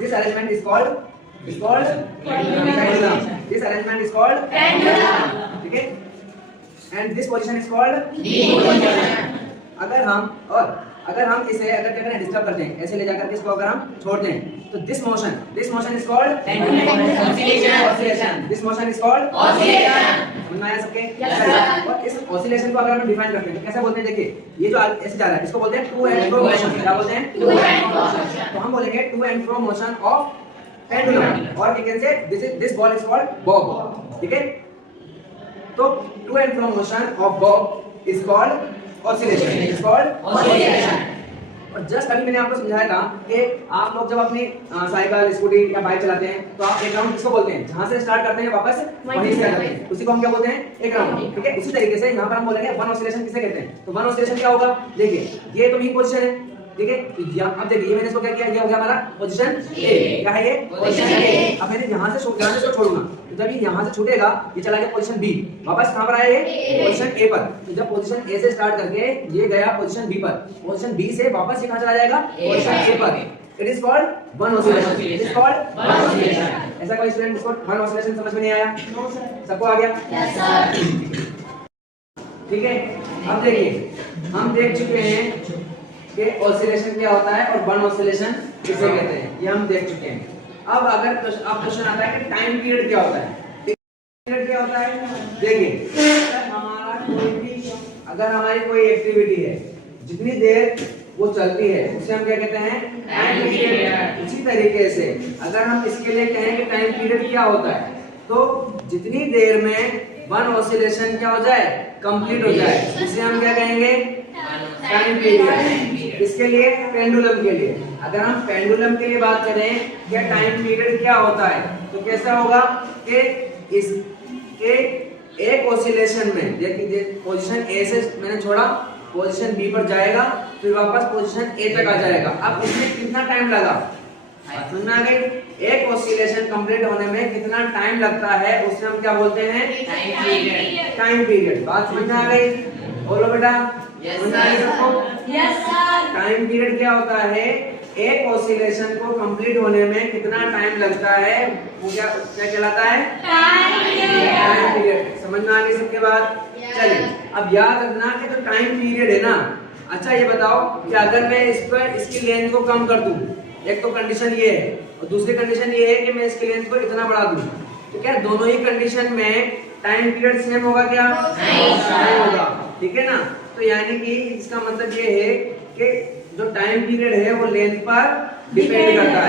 This arrangement is called pendulum. This arrangement is called pendulum. ठीक है? And this position is called deposition. अगर हम इसे क्या करें डिस्टर्ब करते हैं, ऐसे ले जाकर के इसको अगर हम छोड़ते हैं, तो this motion is called oscillation. This motion is called oscillation. समझ में आया सबके? और इस ऑसिलेशन को अगर हम डिफाइन करते हैं तो कैसे बोलते हैं? देखिए, ये जो ऐसे जा रहा है इसको बोलते हैं टू एंड फ्रो मोशन. क्या बोलते हैं? To and fro motion. तो हम बोलेंगे to and fro motion of pendulum, और we can say this ball is called bob. ठीक है? तो to and fro motion of bob is called oscillation. Is called oscillation. और जस्ट अभी मैंने आपको समझाया था कि आप लोग जब अपनी साइकिल, स्कूटी या बाइक चलाते हैं तो आप एक राउंड किसको बोलते हैं? जहां से स्टार्ट करते हैं वापस वहीं से आते हैं, उसी को हम क्या बोलते हैं? एक राउंड. ठीक है? उसी तरीके से यहां पर हम बोलेंगे वन ऑसिलेशन किसे कहते हैं? तो वन ऑसिलेशन क्या होगा? देखिए, ये तो मेन पोजीशन है. ठीक है? अब देखिए, मैंने इसको क्या किया? ये हो गया हमारा पोजीशन ए. क्या है ये? Position A. अब मैंने यहां से इसको छोड़ूंगा, तो जब ये यहां से छूटेगा ये चला गया पोजीशन बी. वापस कहां पर आया? ये पोजीशन ए पर. तो जब पोजीशन ए से स्टार्ट करके ये गया पोजीशन बी पर, पोजीशन बी से वापस ये कहां चला जाएगा? पोजीशन ए पर. It is called one oscillation. It is called one oscillation. ऐसा कोई स्टूडेंट इसको वन ऑसिलेशन समझ में नहीं आया? No sir. सबको आ गया? Yes sir. ठीक है? अब देखिए, हम देख चुके हैं कि ऑसिलेशन क्या होता है और वन ऑसिलेशन किसे कहते हैं, ये हम देख चुके हैं. अब अगर अब क्वेश्चन आता है कि टाइम पीरियड क्या होता है? पीरियड क्या होता है? देखिए, अगर हमारी कोई एक्टिविटी है, जितनी देर वो चलती है उसे हम क्या कहते हैं? Time period. इसी तरीके से अगर हम इसके लिए कहें कि टाइम पीरियड क्या होता है, तो जितनी देर में वन ऑसिलेशन क्या हो जाए? कंप्लीट हो जाए, इसे हम क्या कहेंगे? Time period. इसके लिए पेंडुलम के लिए, अगर हम पेंडुलम के लिए बात करें क्या टाइम पीरियड क्या होता है, तो कैसा होगा कि इसके एक ऑसिलेशन में, देखिए पोजीशन ए से मैंने छोड़ा, पोजीशन बी पर जाएगा, फिर वापस पोजीशन ए तक आ जाएगा. अब इसमें कितना टाइम लगा? सुनना आ गई? एक ऑसिलेशन कंप्लीट होने में कितना टाइम लगता है उसे हम क्या बोलते हैं? Time period. बात समझ में आ गई? बोलो बेटा. टाइम पीरियड क्या होता है? एक ऑसिलेशन को कंप्लीट होने में कितना टाइम लगता है वो क्या कहलाता है? Time period. समझ में आ गई सबके बात? चलिए, अब याद रखना कि जो टाइम पीरियड है ना, अच्छा ये बताओ कि अगर मैं इसकी लेंथ को कम कर दूं, एक तो कंडीशन ये है और दूसरी कंडीशन ये है कि मैं इसकी लेंथ को इतना बढ़ा दूं, तो क्या दोनों ही कंडीशन में टाइम पीरियड सेम होगा? क्या नहीं होगा. ठीक है ना? तो यानी कि इसका मतलब ये है कि जो टाइम पीरियड है वो लेंथ पर डिपेंड करता है.